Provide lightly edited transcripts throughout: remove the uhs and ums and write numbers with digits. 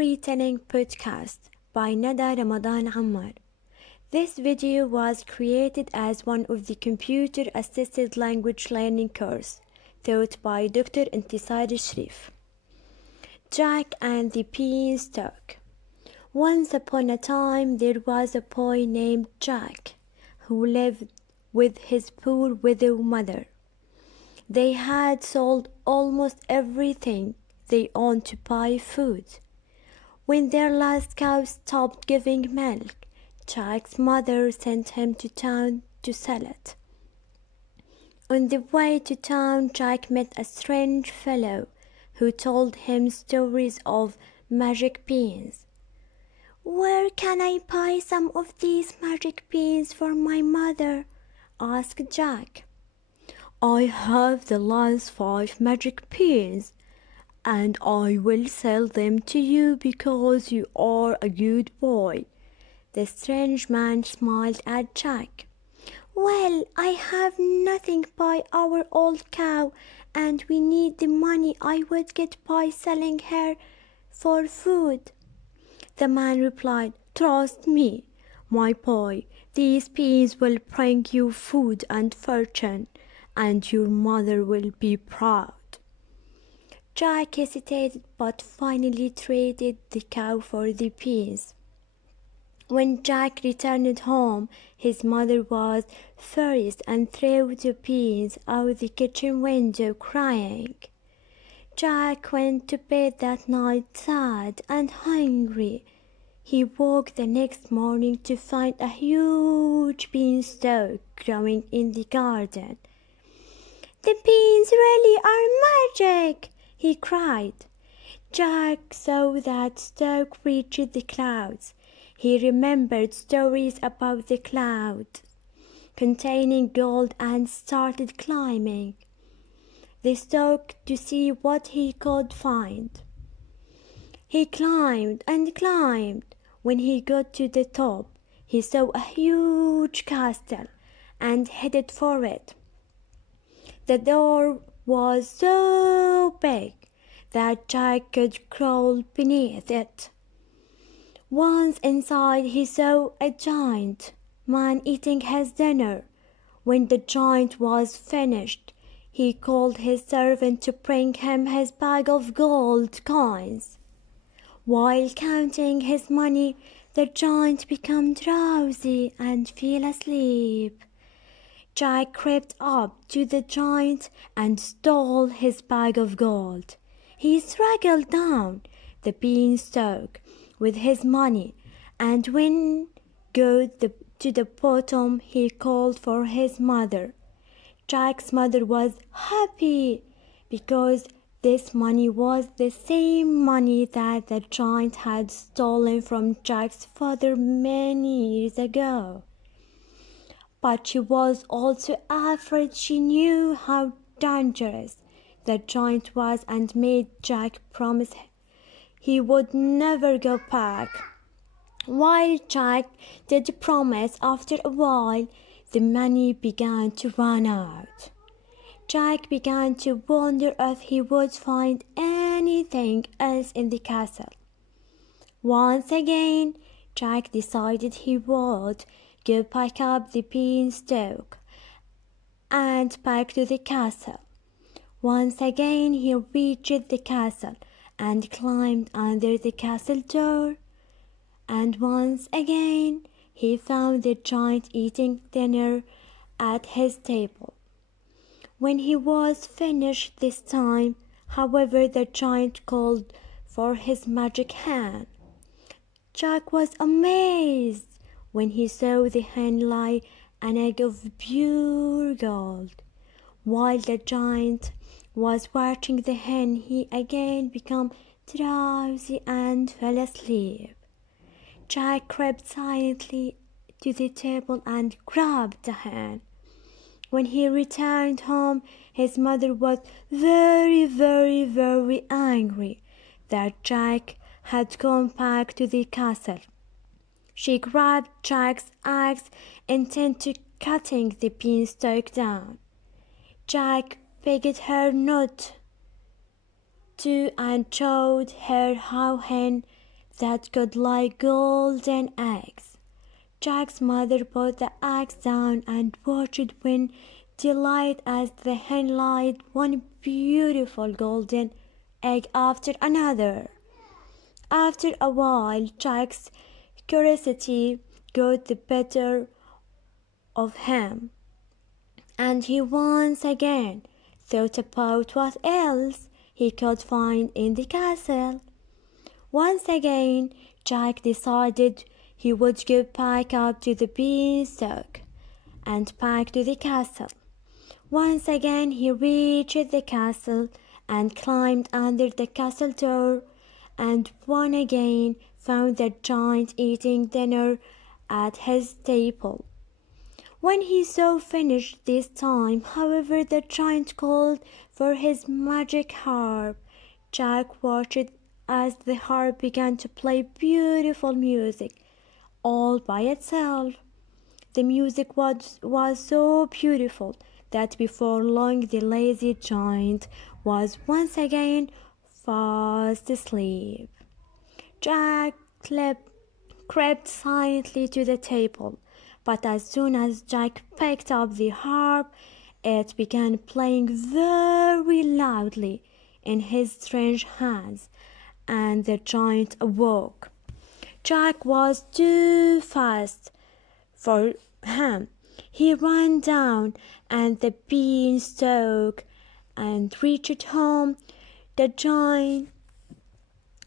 Storytelling Podcast by Nada Ramadan Ammar. This video was created as one of the computer-assisted language learning course taught by Dr. Intisar Sharif. Jack and the Beanstalk. Once upon a time there was a boy named Jack who lived with his poor widow mother. They had sold almost everything they owned to buy food. When their last cow stopped giving milk, Jack's mother sent him to town to sell it. On the way to town, Jack met a strange fellow who told him stories of magic beans. "Where can I buy some of these magic beans for my mother?" asked Jack. "I have the last 5 magic beans, and I will sell them to you because you are a good boy." The strange man smiled at Jack. "Well, I have nothing by our old cow, and we need the money I would get by selling her for food." The man replied, "Trust me, my boy, these beans will bring you food and fortune, and your mother will be proud." Jack hesitated but finally traded the cow for the beans. When Jack returned home, his mother was furious and threw the beans out the kitchen window crying. Jack went to bed that night sad and hungry. He woke the next morning to find a huge beanstalk growing in the garden. "The beans really are magic!" he cried. Jack saw that stalk reached the clouds. He remembered stories about the clouds containing gold and started climbing the stalk to see what he could find. He climbed and climbed. When he got to the top, he saw a huge castle and headed for it. The door was so big that Jack could crawl beneath it. Once inside, he saw a giant man eating his dinner. When the giant was finished, he called his servant to bring him his bag of gold coins. While counting his money, the giant became drowsy and fell asleep. Jack crept up to the giant and stole his bag of gold. He struggled down the beanstalk with his money, and when got to the bottom, he called for his mother. Jack's mother was happy because this money was the same money that the giant had stolen from Jack's father many years ago. But she was also afraid. She knew how dangerous the giant was and made Jack promise he would never go back. While Jack did promise, after a while the money began to run out. Jack began to wonder if he would find anything else in the castle. Once again, Jack decided he would go back up the beanstalk and back to the castle. Once again, he reached the castle and climbed under the castle door. And once again, he found the giant eating dinner at his table. When he was finished this time, however, the giant called for his magic hen. Jack was amazed when he saw the hen lay an egg of pure gold. While the giant was watching the hen, he again became drowsy and fell asleep. Jack crept silently to the table and grabbed the hen. When he returned home, his mother was very angry that Jack had gone back to the castle. She grabbed Jack's axe, intent to cutting the beanstalk down. Jack begged her not to and showed her how hen that could lay golden eggs. Jack's mother put the eggs down and watched with delight as the hen laid one beautiful golden egg after another. After a while, Jack's curiosity got the better of him, and he once again thought about what else he could find in the castle. Once again, Jack decided he would go back up to the Beanstalk and back to the castle. Once again, he reached the castle and climbed under the castle door, and once again found the giant eating dinner at his table. When he saw finished this time, however, the giant called for his magic harp. Jack watched as the harp began to play beautiful music all by itself. The music was so beautiful that before long the lazy giant was once again fast asleep. Jack crept silently to the table, but as soon as Jack picked up the harp, it began playing very loudly in his strange hands, and the giant awoke. Jack was too fast for him. He ran down and the beanstalk and reached home. The giant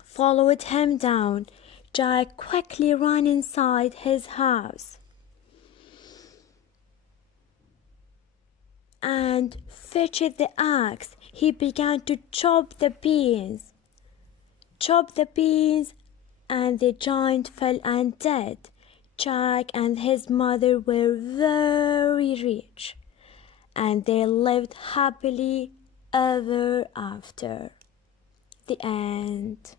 followed him down. Jack quickly ran inside his house and fetched the axe. He began to chop the beans, and the giant fell and died. Jack and his mother were very rich, and they lived happily ever after. The end.